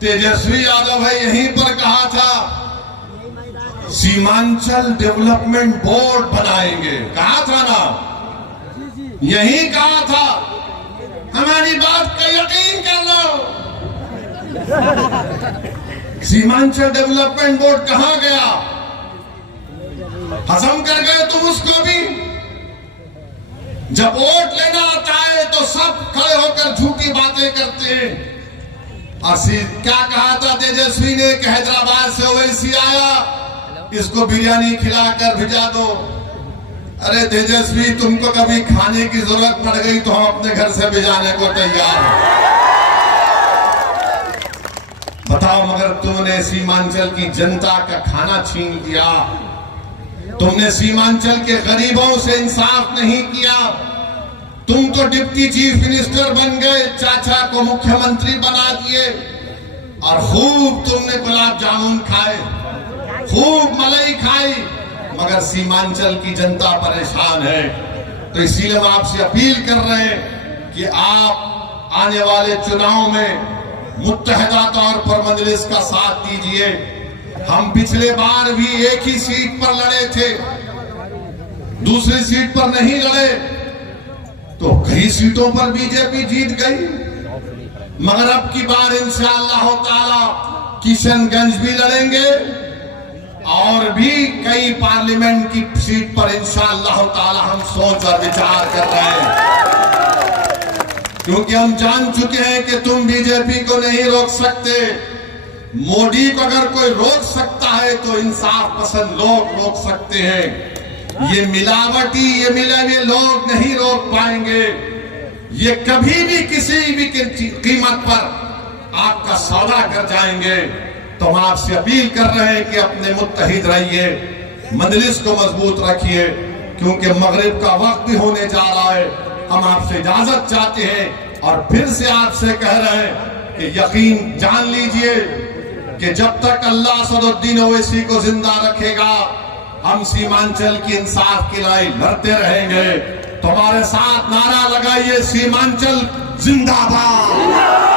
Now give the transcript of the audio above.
तेजस्वी यादव है यहीं पर कहा था सीमांचल डेवलपमेंट बोर्ड बनाएंगे, कहा था ना, यही कहा था। हमारी बात का यकीन कर लो। सीमांचल डेवलपमेंट बोर्ड कहां गया? हजम कर गए तुम उसको भी। जब वोट लेना आता है तो सब खड़े होकर झूठी बातें करते हैं। और क्या कहा था तेजस्वी ने कि हैदराबाद से ओवैसी आया, इसको बिरयानी खिलाकर भिजा दो। अरे तेजस्वी, तुमको कभी खाने की जरूरत पड़ गई तो हम अपने घर से भिजाने को तैयार हैं। बताओ, मगर तुमने सीमांचल की जनता का खाना छीन लिया, तुमने सीमांचल के गरीबों से इंसाफ नहीं किया। तुम तो डिप्टी चीफ मिनिस्टर बन गए, चाचा को मुख्यमंत्री बना दिए और खूब तुमने गुलाब जामुन खाए, खूब मलाई खाई, मगर सीमांचल की जनता परेशान है। तो इसीलिए हम आपसे अपील कर रहे हैं कि आप आने वाले चुनाव में मुत्तहदा तौर पर मजलिस का साथ दीजिए। हम पिछले बार भी एक ही सीट पर लड़े थे, दूसरी सीट पर नहीं लड़े, तो कई सीटों पर बीजेपी जीत गई। मगर अब की बार इंशाअल्लाह ताला किशनगंज भी लड़ेंगे और भी कई पार्लियामेंट की सीट पर इंशाअल्लाह ताला हम सोच और विचार कर रहे हैं, क्योंकि हम जान चुके हैं कि तुम बीजेपी को नहीं रोक सकते। मोदी को अगर कोई रोक सकता है तो इंसाफ पसंद लोग रोक सकते हैं। ये मिलावटी, ये मिले हुए लोग नहीं रोक पाएंगे। ये कभी भी किसी भी कीमत पर आपका सौदा कर जाएंगे। तो हम आपसे अपील कर रहे हैं कि अपने मुत्तहिद रहिए, मजलिस को मजबूत रखिए, क्योंकि मगरिब का वक्त भी होने जा रहा है। हम आपसे इजाजत चाहते हैं और फिर से आपसे कह रहे हैं कि यकीन जान लीजिए कि जब तक अल्लाह असदुद्दीन ओवैसी को जिंदा रखेगा, हम सीमांचल की इंसाफ की लड़ाई लड़ते रहेंगे। तुम्हारे साथ नारा लगाइए, सीमांचल जिंदाबाद।